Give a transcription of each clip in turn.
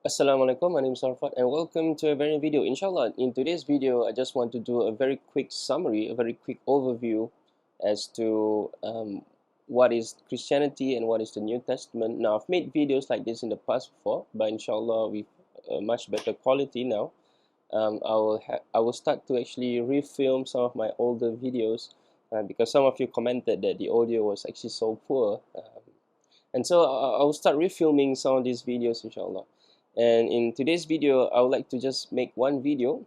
Assalamualaikum, my name is Arfat and welcome to a very new video. Inshallah, in today's video, I just want to do a very quick summary, a very quick overview as to what is Christianity and what is the New Testament. Now, I've made videos like this in the past before, but inshallah, with much better quality now. I will start to actually refilm some of my older videos because some of you commented that the audio was actually so poor. And so I will start refilming some of these videos, inshallah. And in today's video, I would like to just make one video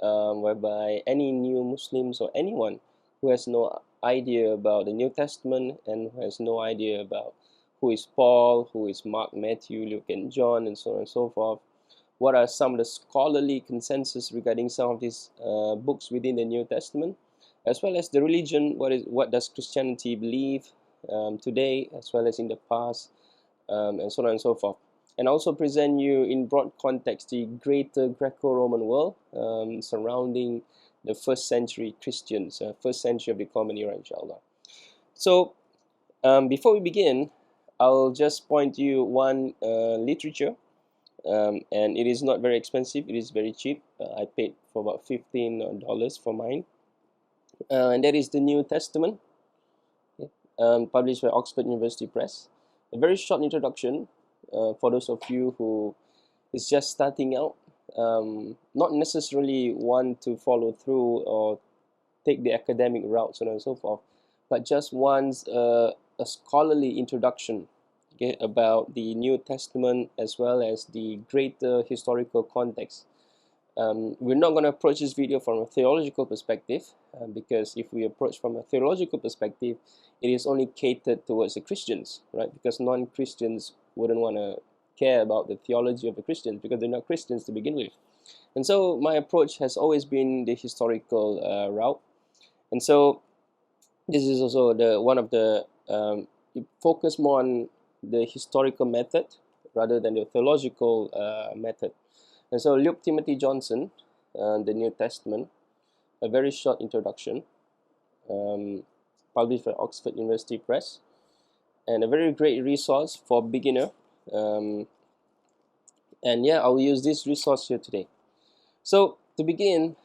whereby any new Muslims or anyone who has no idea about the New Testament and who has no idea about who is Paul, who is Mark, Matthew, Luke, and John, and so on and so forth. What are some of the scholarly consensus regarding some of these books within the New Testament, as well as the religion? What does Christianity believe today, as well as in the past, and so on and so forth. And also present you in broad context the greater Greco-Roman world surrounding the first century Christians, first century of the Common Era, inshallah. So before we begin, I'll just point you one literature, and it is not very expensive. It is very cheap. I paid for about $15 for mine, and that is the New Testament, published by Oxford University Press. A very short introduction for those of you who is just starting out, not necessarily want to follow through or take the academic route, so on and so forth, but just wants a scholarly introduction, okay, about the New Testament as well as the greater historical context. We're not going to approach this video from a theological perspective because if we approach from a theological perspective, it is only catered towards the Christians, right? Because non-Christians wouldn't want to care about the theology of the Christians because they're not Christians to begin with. And so my approach has always been the historical route. And so this is also one of the focus more on the historical method rather than the theological method. And so Luke Timothy Johnson, the New Testament, a very short introduction, published by Oxford University Press, and a very great resource for beginner. And yeah, I'll use this resource here today. So to begin,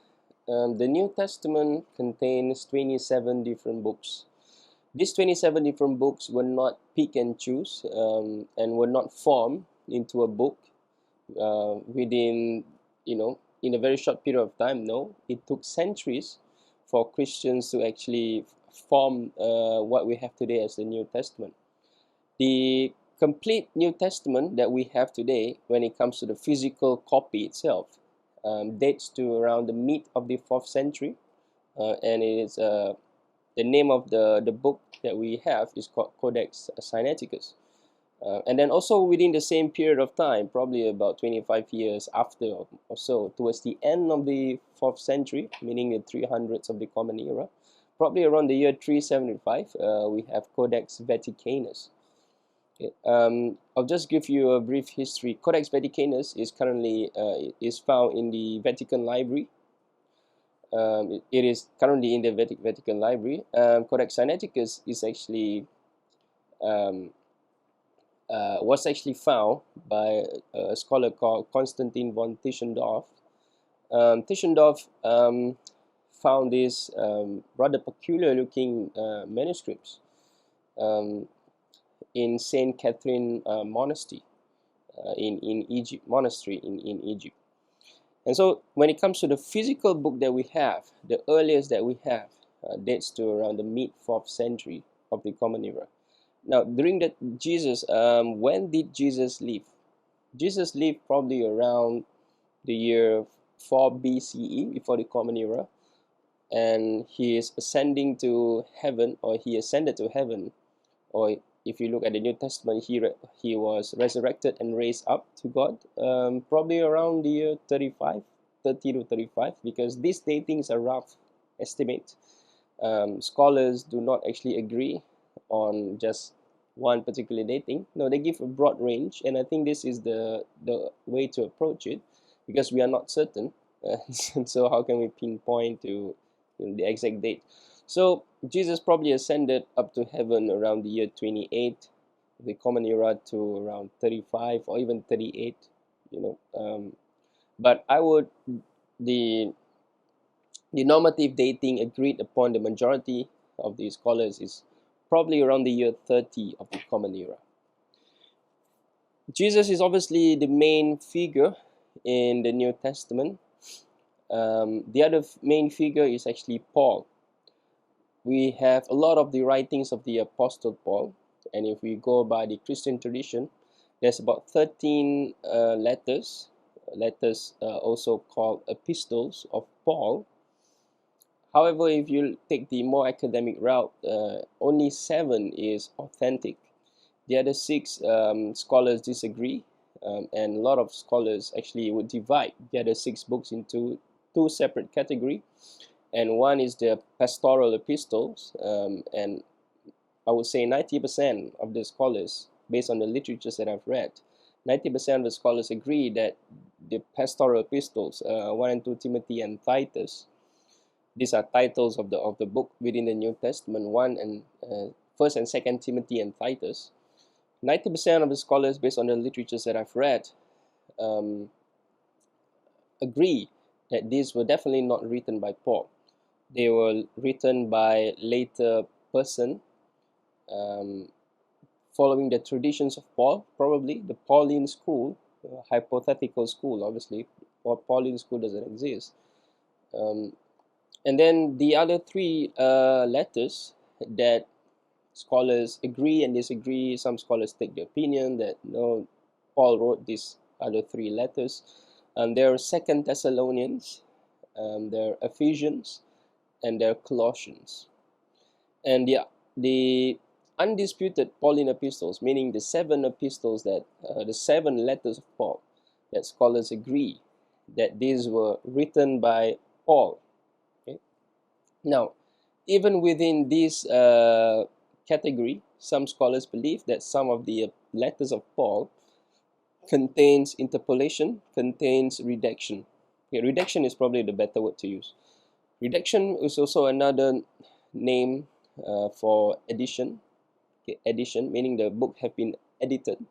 the New Testament contains 27 different books. These 27 different books were not pick and choose and were not formed into a book within, in a very short period of time. No, it took centuries for Christians to actually form what we have today as the New Testament. The complete New Testament that we have today, when it comes to the physical copy itself, dates to around the mid of the 4th century, and it is the name of the book that we have is called Codex Sinaiticus. And then also within the same period of time, probably about 25 years after or so, towards the end of the 4th century, meaning the 300s of the Common Era, probably around the year 375, we have Codex Vaticanus. Okay. I'll just give you a brief history. Codex Vaticanus is currently is found in the Vatican Library. It is currently in the Vatican Library. Codex Sinaiticus is actually was actually found by a scholar called Constantine von Tischendorf. Tischendorf found these rather peculiar-looking manuscripts in Saint Catherine Monastery in Egypt, in Egypt. And so when it comes to the physical book that we have, the earliest that we have dates to around the mid-4th century of the Common Era. Now, during that Jesus, when did Jesus live? Jesus lived probably around the year 4 BCE, before the Common Era, and he is ascending to heaven, or he ascended to heaven, or if you look at the New Testament, he was resurrected and raised up to God, probably around the year 30 to 35, because these datings are rough estimate. Scholars do not actually agree on just one particular dating. No, they give a broad range, and I think this is the way to approach it, because we are not certain. So how can we pinpoint to the exact date? So Jesus probably ascended up to heaven around the year 28, the Common Era, to around 35 or even 38 you know. But I would the the normative dating agreed upon the majority of the scholars is probably around the year 30 of the Common Era. Jesus is obviously the main figure in the New Testament. The other main figure is actually Paul. We have a lot of the writings of the Apostle Paul, and if we go by the Christian tradition, there's about 13 letters also called epistles of Paul. However, if you take the more academic route, only 7 is authentic. The other 6 scholars disagree, and a lot of scholars actually would divide the other 6 books into 2 separate categories. And one is the pastoral epistles, and I would say 90% of the scholars, based on the literatures that I've read, 90% of the scholars agree that the pastoral epistles, 1 and 2 Timothy and Titus, these are titles of the book within the New Testament, 1st and 2nd Timothy and Titus. 90% of the scholars, based on the literatures that I've read, agree that these were definitely not written by Paul. They were written by later person, following the traditions of Paul, probably the Pauline school, hypothetical school, obviously. Pauline school doesn't exist. And then the other 3 letters that scholars agree and disagree. Some scholars take the opinion that no, Paul wrote these other 3 letters. There are 2nd Thessalonians, there are Ephesians, and there are Colossians. And the undisputed Pauline epistles, meaning the 7 epistles that the 7 letters of Paul, that scholars agree that these were written by Paul. Okay? Now, even within this category, some scholars believe that some of the letters of Paul contains interpolation, contains redaction. Okay, redaction is probably the better word to use. Redaction is also another name for edition. Okay, edition, meaning the book have been edited.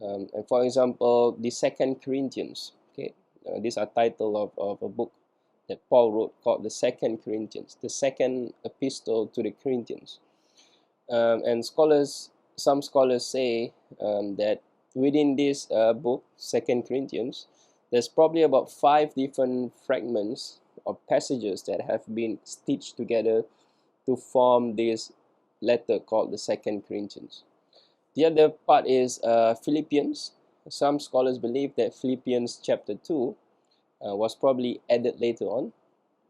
And for example, the 2nd Corinthians. Okay, these are title of a book that Paul wrote called the 2nd Corinthians, the 2nd epistle to the Corinthians. And some scholars say that within this book, 2nd Corinthians, there's probably about 5 different fragments or passages that have been stitched together to form this letter called the 2nd Corinthians. The other part is Philippians. Some scholars believe that Philippians chapter 2 was probably added later on.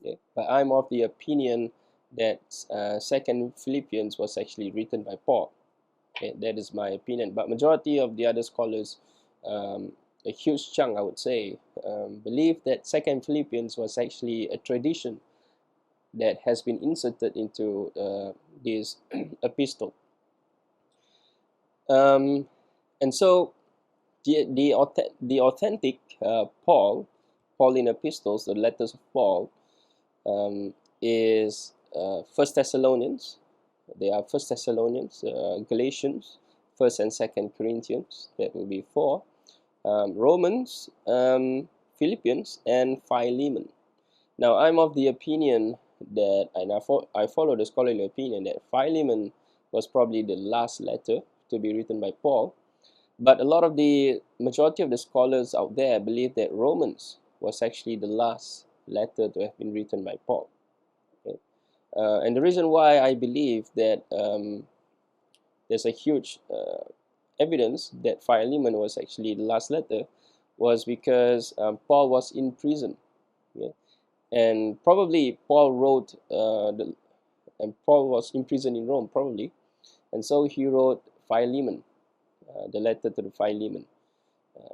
Okay? But I'm of the opinion that 2nd Philippians was actually written by Paul. Okay? That is my opinion. But majority of the other scholars, a huge chunk I would say, believe that 2nd Philippians was actually a tradition that has been inserted into this epistle. And so the authentic Pauline epistles, the letters of Paul, is 1st Thessalonians. They are 1st Thessalonians, Galatians, 1st and 2nd Corinthians. That will be 4. Romans, Philippians, and Philemon. Now, I'm of the opinion that, and I follow the scholarly opinion that Philemon was probably the last letter to be written by Paul. But a lot of the majority of the scholars out there believe that Romans was actually the last letter to have been written by Paul. Okay? And the reason why I believe that there's a huge evidence that Philemon was actually the last letter was because Paul was in prison. Okay? And probably Paul wrote, and Paul was in prison in Rome, probably. And so he wrote Philemon, the letter to the Philemon.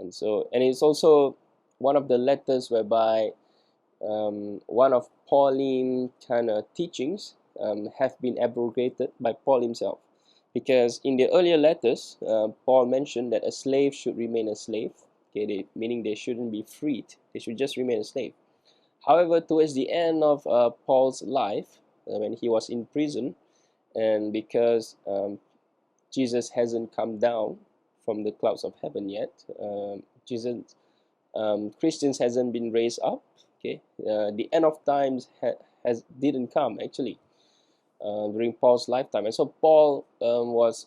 And it's also one of the letters whereby one of Pauline kind of teachings have been abrogated by Paul himself. Because in the earlier letters, Paul mentioned that a slave should remain a slave, okay, meaning they shouldn't be freed. They should just remain a slave. However, towards the end of Paul's life, when he was in prison, and because Jesus hasn't come down from the clouds of heaven yet, Jesus, Christians hasn't been raised up. Okay, the end of times has didn't come actually during Paul's lifetime, and so Paul was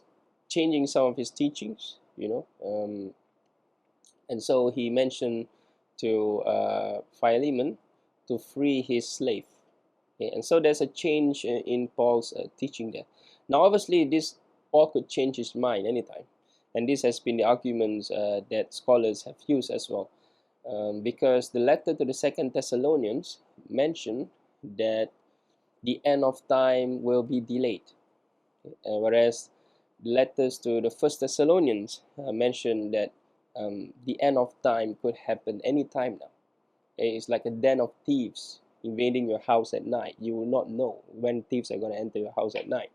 changing some of his teachings, and so he mentioned to Philemon to free his slave. Okay, and so there's a change in Paul's teaching there. Now, obviously, this Paul could change his mind anytime, and this has been the arguments that scholars have used as well, because the letter to the Second Thessalonians mentioned that the end of time will be delayed, whereas the letters to the First Thessalonians mentioned that the end of time could happen anytime now. It's like a den of thieves invading your house at night. You will not know when thieves are going to enter your house at night.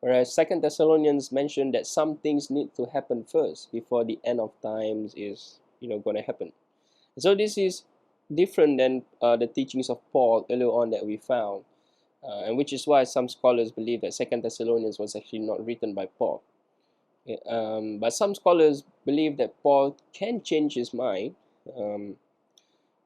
Whereas Second Thessalonians mentioned that some things need to happen first before the end of times is going to happen. So this is different than the teachings of Paul earlier on that we found, and which is why some scholars believe that Second Thessalonians was actually not written by Paul. But some scholars believe that Paul can change his mind,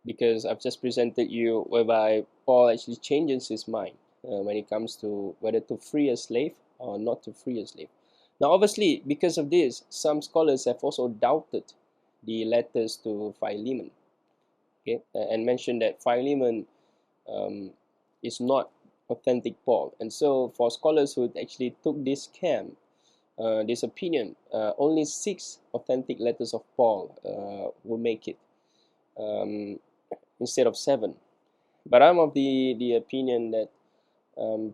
because I've just presented you whereby Paul actually changes his mind when it comes to whether to free a slave or not to free a slave. Now, obviously, because of this, some scholars have also doubted the letters to Philemon, okay, and mentioned that Philemon is not authentic Paul. And so, for scholars who actually took this camp, this opinion, only 6 authentic letters of Paul will make it, instead of 7. But I'm of the opinion that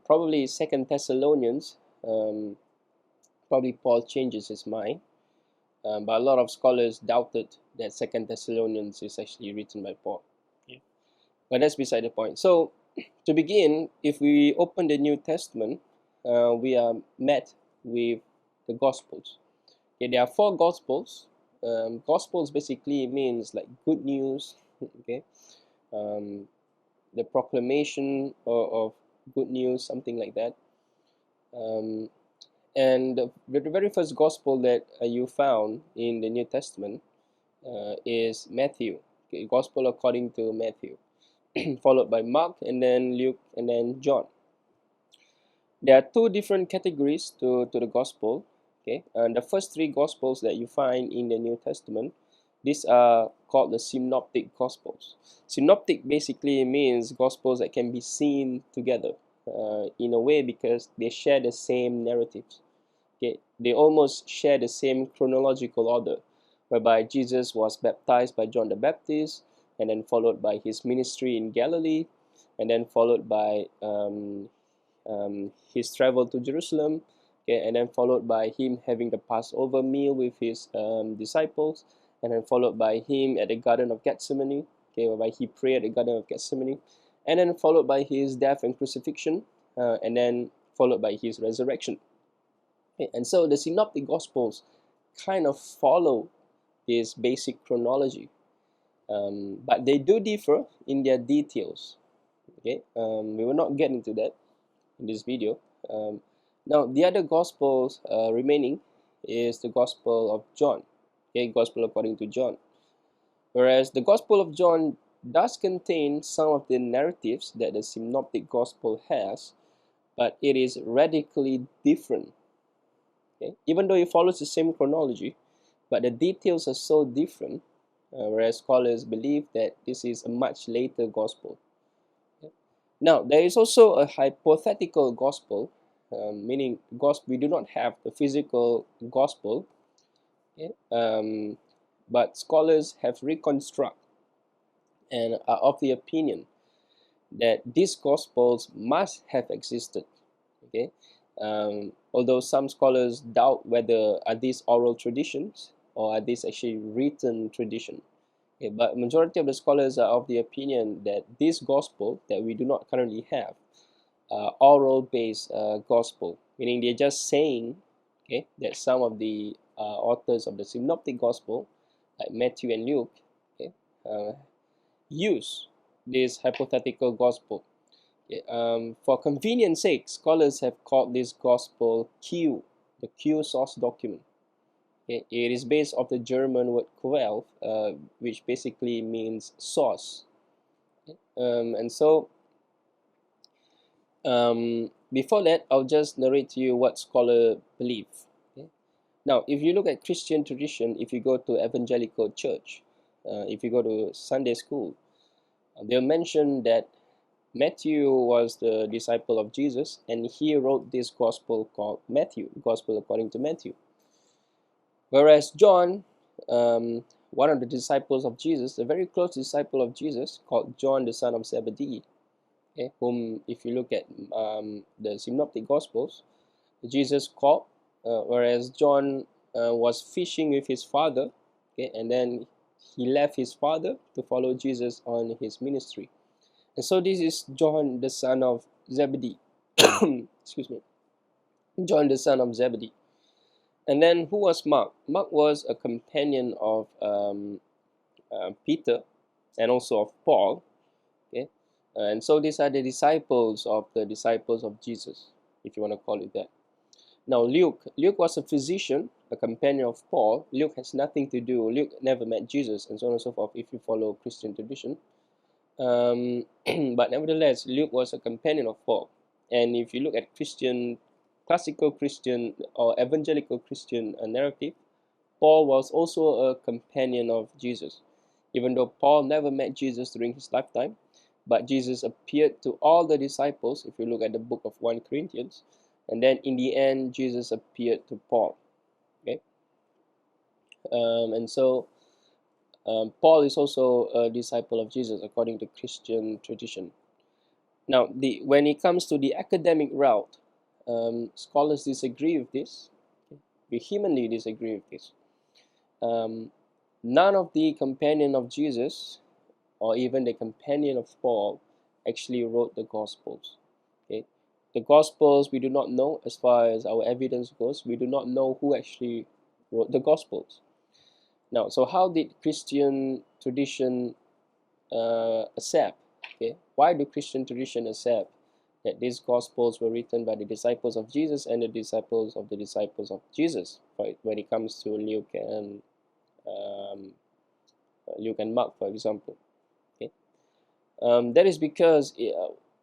probably Second Thessalonians, probably Paul changes his mind, but a lot of scholars doubted that Second Thessalonians is actually written by Paul. Yeah. But that's beside the point. So to begin, if we open the New Testament, we are met with the Gospels. Okay, there are 4 Gospels. Gospels basically means like good news. Okay, the proclamation of good news, something like that. And the very first gospel that you found in the New Testament is Matthew, okay, Gospel according to Matthew, followed by Mark, and then Luke, and then John. There are 2 different categories to the gospel. Okay, and the first 3 gospels that you find in the New Testament, these are called the synoptic gospels. Synoptic basically means gospels that can be seen together in a way because they share the same narratives. Okay, they almost share the same chronological order, whereby Jesus was baptized by John the Baptist, and then followed by his ministry in Galilee, and then followed by his travel to Jerusalem, okay, and then followed by him having the Passover meal with his disciples, and then followed by him at the Garden of Gethsemane, okay, whereby he prayed at the Garden of Gethsemane, and then followed by his death and crucifixion, and then followed by his resurrection. Okay, and so the Synoptic Gospels kind of follow this basic chronology, but they do differ in their details. Okay, we will not get into that in this video. Now, the other Gospels remaining is the Gospel of John, okay, Gospel according to John. Whereas the Gospel of John does contain some of the narratives that the Synoptic Gospel has, but it is radically different. Okay? Even though it follows the same chronology, but the details are so different, whereas scholars believe that this is a much later gospel. Okay? Now, there is also a hypothetical gospel, meaning we do not have the physical gospel, okay? But scholars have reconstructed and are of the opinion that these gospels must have existed. Okay, although some scholars doubt whether are these oral traditions or are these actually written tradition. Okay, but majority of the scholars are of the opinion that this gospel that we do not currently have, oral based gospel, meaning they're just saying, okay, that some of the authors of the synoptic gospel, like Matthew and Luke, okay, use this hypothetical gospel. For convenience sake, scholars have called this gospel Q, the Q source document. Okay? It is based off the German word Quell, which basically means source. Okay? And so before that, I'll just narrate to you what scholar believe. Okay? Now, if you look at Christian tradition, if you go to evangelical church, if you go to Sunday school, they'll mention that Matthew was the disciple of Jesus, and he wrote this gospel called Matthew, Gospel according to Matthew. Whereas John, one of the disciples of Jesus, a very close disciple of Jesus, called John the son of Zebedee, okay, whom, if you look at the Synoptic Gospels, Jesus called, whereas John was fishing with his father, okay, and then he left his father to follow Jesus on his ministry. And so this is John the son of Zebedee. Excuse me. John the son of Zebedee. And then who was Mark? Mark was a companion of Peter and also of Paul. Okay, and so these are the disciples of Jesus, if you want to call it that. Now Luke was a physician, a companion of Paul. Luke has nothing to do. Luke never met Jesus, and so on and so forth. If you follow Christian tradition, but nevertheless, Luke was a companion of Paul. And if you look at classical Christian or evangelical Christian narrative, Paul was also a companion of Jesus. Even though Paul never met Jesus during his lifetime, but Jesus appeared to all the disciples, if you look at the book of 1 Corinthians, and then in the end, Jesus appeared to Paul. Okay, and so Paul is also a disciple of Jesus according to Christian tradition. Now, when it comes to the academic route, scholars disagree with this. Vehemently disagree with this. None of the companion of Jesus, or even the companion of Paul, actually wrote the Gospels. Okay, the Gospels we do not know, as far as our evidence goes. We do not know who actually wrote the Gospels. Now, so how did Christian tradition accept? Okay, why do Christian tradition accept that these Gospels were written by the disciples of Jesus and the disciples of Jesus? Right, when it comes to um, Luke and Mark, for example. Okay, that is because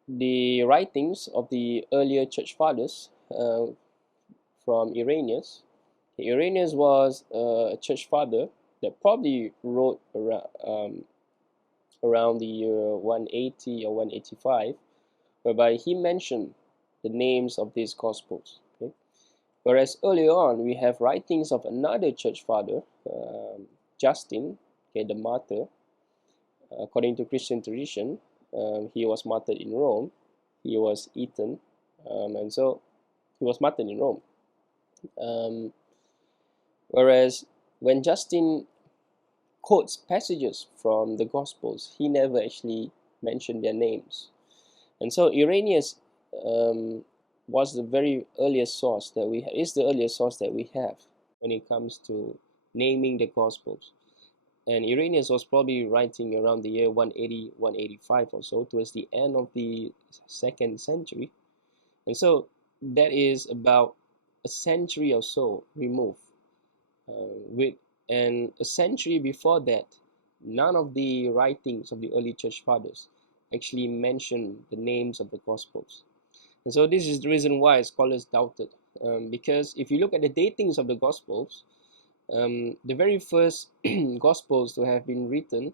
the writings of the earlier church fathers from Irenaeus. Irenaeus was a church father that probably wrote around the year 180 or 185, whereby he mentioned the names of these Gospels. Okay? Whereas earlier on, we have writings of another church father, Justin, okay, the martyr. According to Christian tradition, he was martyred in Rome. He was eaten, and so he was martyred in Rome. Whereas when Justin quotes passages from the Gospels, he never actually mentioned their names. And so Irenaeus was the very earliest source that we is the earliest source that we have when it comes to naming the Gospels. And Irenaeus was probably writing around the year 180, 185 or so, towards the end of the 2nd century. And so that is about a century or so removed. And a century before that, none of the writings of the early church fathers actually mention the names of the Gospels. And so this is the reason why scholars doubted. Because if you look at the datings of the Gospels, the very first Gospels to have been written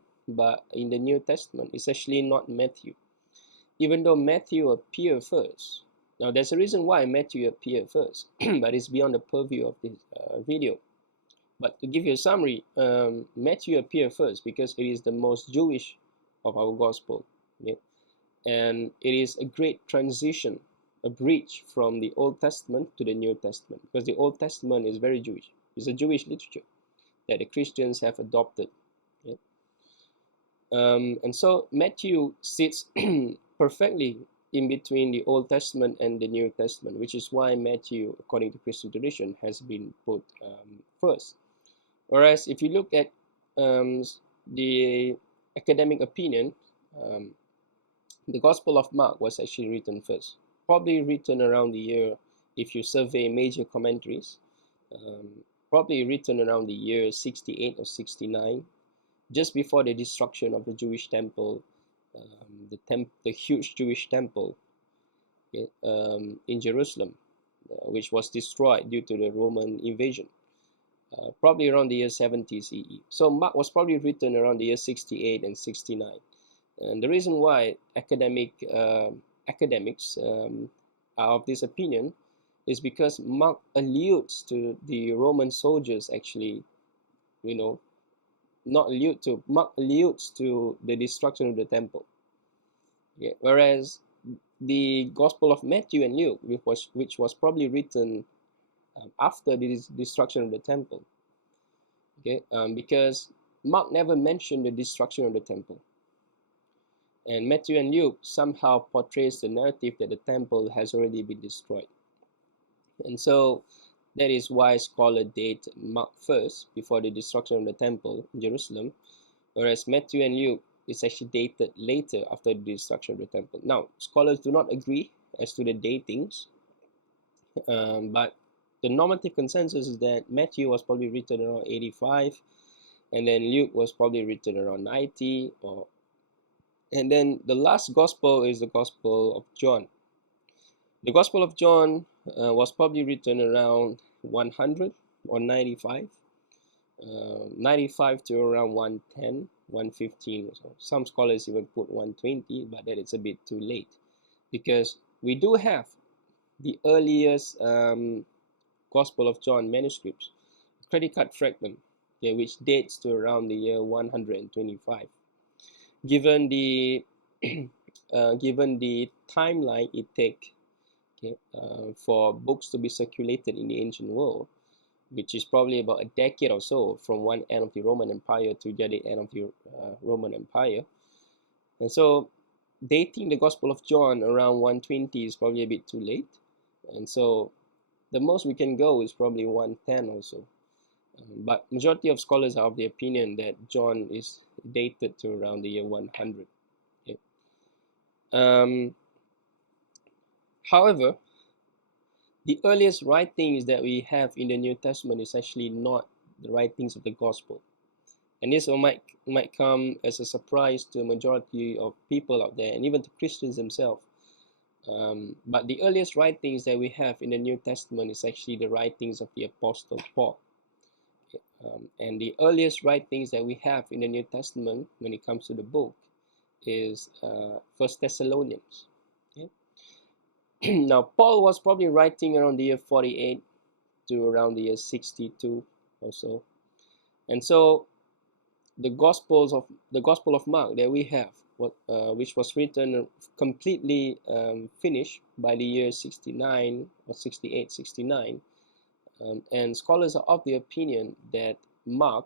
in the New Testament is actually not Matthew, even though Matthew appeared first. Now, there's a reason why Matthew appeared first, but it's beyond the purview of this video. But to give you a summary, Matthew appeared first because it is the most Jewish of our Gospel. Okay? And it is a great transition, a bridge from the Old Testament to the New Testament, because the Old Testament is very Jewish. It's a Jewish literature that the Christians have adopted. Okay? And so Matthew sits perfectly in between the Old Testament and the New Testament, which is why Matthew, according to Christian tradition, has been put first. Whereas if you look at the academic opinion, the Gospel of Mark was actually written first, probably written around the year, if you survey major commentaries, probably written around the year 68 or 69, just before the destruction of the Jewish temple, the huge Jewish temple, okay, in Jerusalem, which was destroyed due to the Roman invasion, probably around the year 70 CE. So Mark was probably written around the year 68 and 69. And the reason why academics are of this opinion is because Mark alludes to the Roman soldiers actually, you know, not allude to, Mark alludes to the destruction of the temple. Okay? Whereas the Gospel of Matthew and Luke, which was probably written after the destruction of the temple, okay, because Mark never mentioned the destruction of the temple. And Matthew and Luke somehow portrays the narrative that the temple has already been destroyed. And so that is why scholars date Mark first before the destruction of the temple in Jerusalem, whereas Matthew and Luke is actually dated later after the destruction of the temple. Now, scholars do not agree as to the datings, but the normative consensus is that Matthew was probably written around 85, and then Luke was probably written around 90, and then the last gospel is the Gospel of John. The Gospel of John was probably written around 100 or 95, 95 to around 110, 115 or so. Some scholars even put 120, but that is a bit too late, because we do have the earliest Gospel of John manuscripts, credit card fragment, okay, which dates to around the year 125. Given the given the timeline it takes, okay, for books to be circulated in the ancient world, which is probably about a decade or so from one end of the Roman Empire to the other end of the Roman Empire. And so dating the Gospel of John around 120 is probably a bit too late. And so the most we can go is probably 110 or so. But majority of scholars are of the opinion that John is dated to around the year 100. Okay. However, the earliest writings that we have in the New Testament is actually not the writings of the Gospel. And this might come as a surprise to a majority of people out there, and even to Christians themselves. But the earliest writings that we have in the New Testament is actually the writings of the Apostle Paul. And the earliest writings that we have in the New Testament when it comes to the book is First Thessalonians. Okay? Now, Paul was probably writing around the year 48 to around the year 62 or so. And so the Gospel of Mark that we have, which was written completely finished by the year 69 or 68, 69. And scholars are of the opinion that Mark,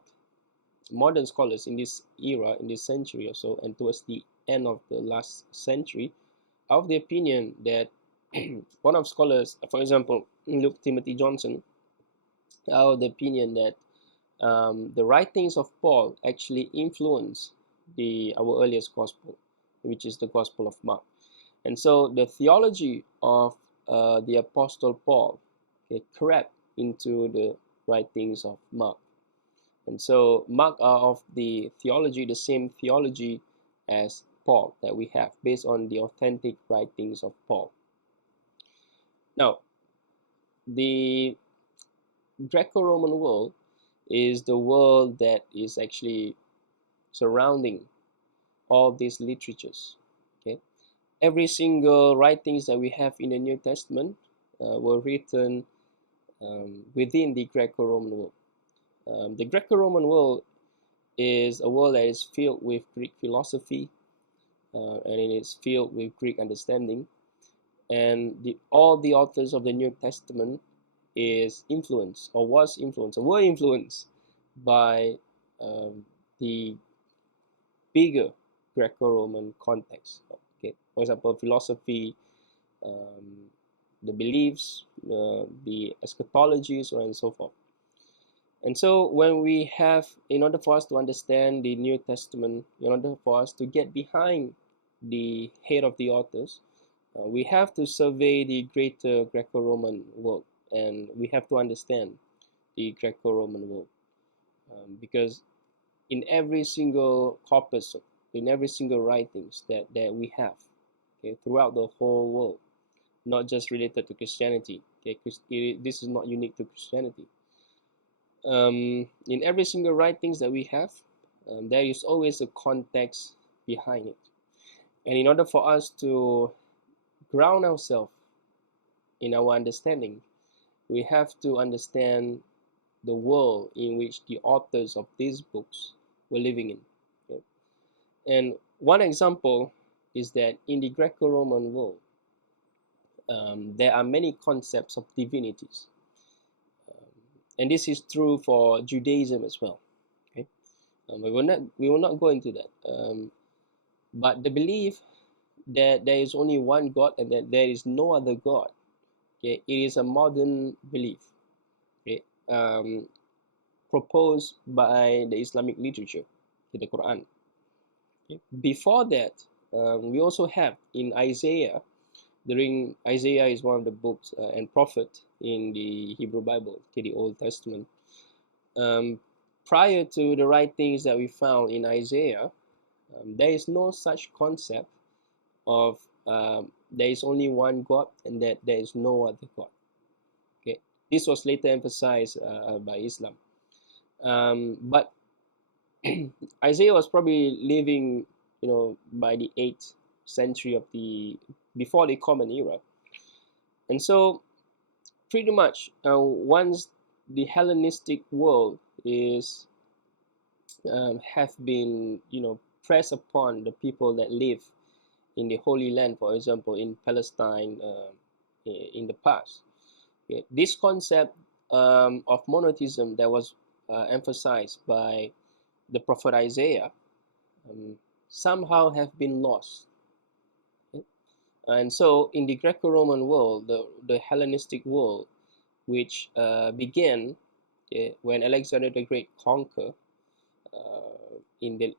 modern scholars in this era, in this century or so, and towards the end of the last century, are of the opinion that one of scholars, for example, Luke Timothy Johnson, are of the opinion that the writings of Paul actually influence our earliest gospel, which is the Gospel of Mark. And so the theology of the Apostle Paul, okay, crept into the writings of Mark. And so Mark are of the theology, the same theology as Paul that we have, based on the authentic writings of Paul. Now, the Greco-Roman world is the world that is actually surrounding all these literatures. Okay, every single writings that we have in the New Testament were written within the Greco-Roman world. The Greco-Roman world is a world that is filled with Greek philosophy, and it is filled with Greek understanding, and all the authors of the New Testament is influenced or were influenced by the bigger Greco-Roman context. Okay, for example, philosophy, the beliefs, the eschatology, so on and so forth. And so when we have, in order for us to understand the New Testament, in order for us to get behind the head of the authors, we have to survey the greater Greco-Roman world, and we have to understand the Greco-Roman world, because in every single corpus, in every single writings that we have, okay, throughout the whole world, not just related to Christianity. Okay, this is not unique to Christianity. In every single writings that we have, there is always a context behind it. And in order for us to ground ourselves in our understanding, we have to understand the world in which the authors of these books were living in. Okay? And one example is that in the Greco-Roman world, there are many concepts of divinities. And this is true for Judaism as well. Okay? We will not go into that. But the belief that there is only one God and that there is no other God, okay, it is a modern belief, okay, proposed by the Islamic literature, okay, the Quran. Okay. Before that, we also have in Isaiah. Isaiah is one of the books and prophet in the Hebrew Bible, okay, the Old Testament. Prior to the writings that we found in Isaiah, there is no such concept of there is only one God and that there is no other God. Okay, this was later emphasized by Islam. But Isaiah was probably living, by the 8th century before the Common Era, and so pretty much once the Hellenistic world is have been pressed upon the people that live in the Holy Land, for example, in Palestine in the past. Okay. This concept of monotheism that was emphasized by the prophet Isaiah somehow have been lost. Okay. And so in the Greco-Roman world, the Hellenistic world, which began when Alexander the Great conquered in the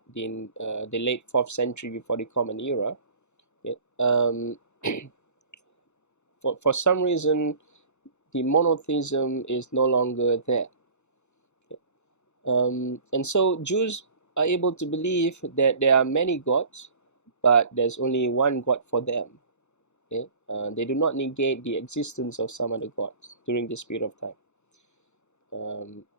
late 4th century before the Common Era. For some reason, the monotheism is no longer there. And so Jews are able to believe that there are many gods, but there's only one God for them. Okay? They do not negate the existence of some other gods during this period of time.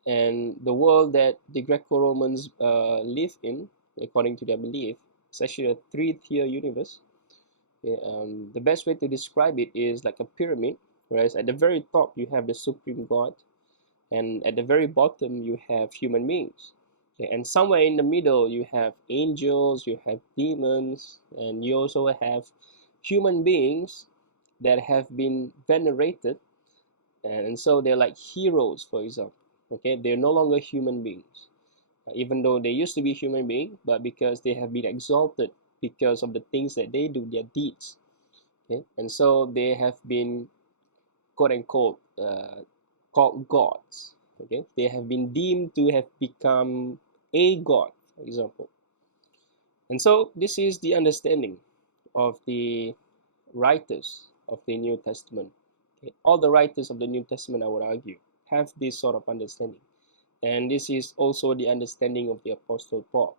And the world that the Greco-Romans live in, according to their belief, is actually a three-tier universe. Okay? The best way to describe it is like a pyramid, whereas at the very top you have the supreme God, and at the very bottom you have human beings. Okay? And somewhere in the middle you have angels, you have demons, and you also have human beings that have been venerated, and so they're like heroes, for example. Okay, they're no longer human beings, even though they used to be human beings, but because they have been exalted because of the things that they do, their deeds. Okay, and so they have been quote unquote called gods. Okay, they have been deemed to have become a god, for example. And so this is the understanding of the writers of the New Testament. Okay? All the writers of the New Testament, I would argue, have this sort of understanding. And this is also the understanding of the Apostle Paul.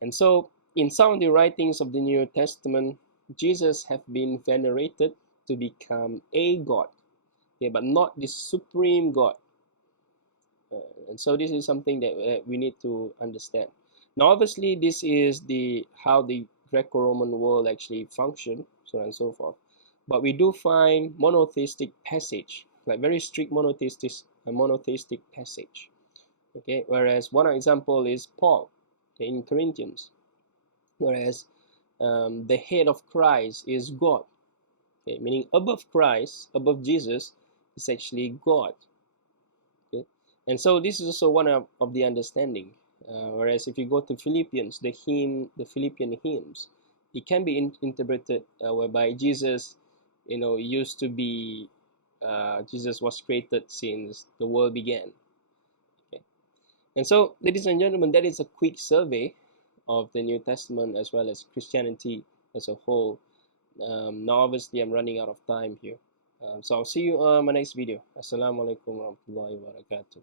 And so in some of the writings of the New Testament, Jesus have been venerated to become a God, okay, but not the supreme God. And so this is something that we need to understand. Now, obviously, this is how the Greco-Roman world actually functioned, so on and so forth. But we do find monotheistic passage, like very strict monotheistic passage. Okay, whereas one example is Paul, okay, in Corinthians, whereas the head of Christ is God. Okay, meaning above Christ, above Jesus, is actually God. Okay, and so this is also one of the understanding. Whereas if you go to Philippians, the Philippian hymns, it can be interpreted whereby Jesus, used to be, Jesus was created since the world began. Okay, and so, ladies and gentlemen, that is a quick survey of the New Testament as well as Christianity as a whole. Now, obviously, I'm running out of time here. So I'll see you on my next video. Assalamualaikum warahmatullahi wabarakatuh.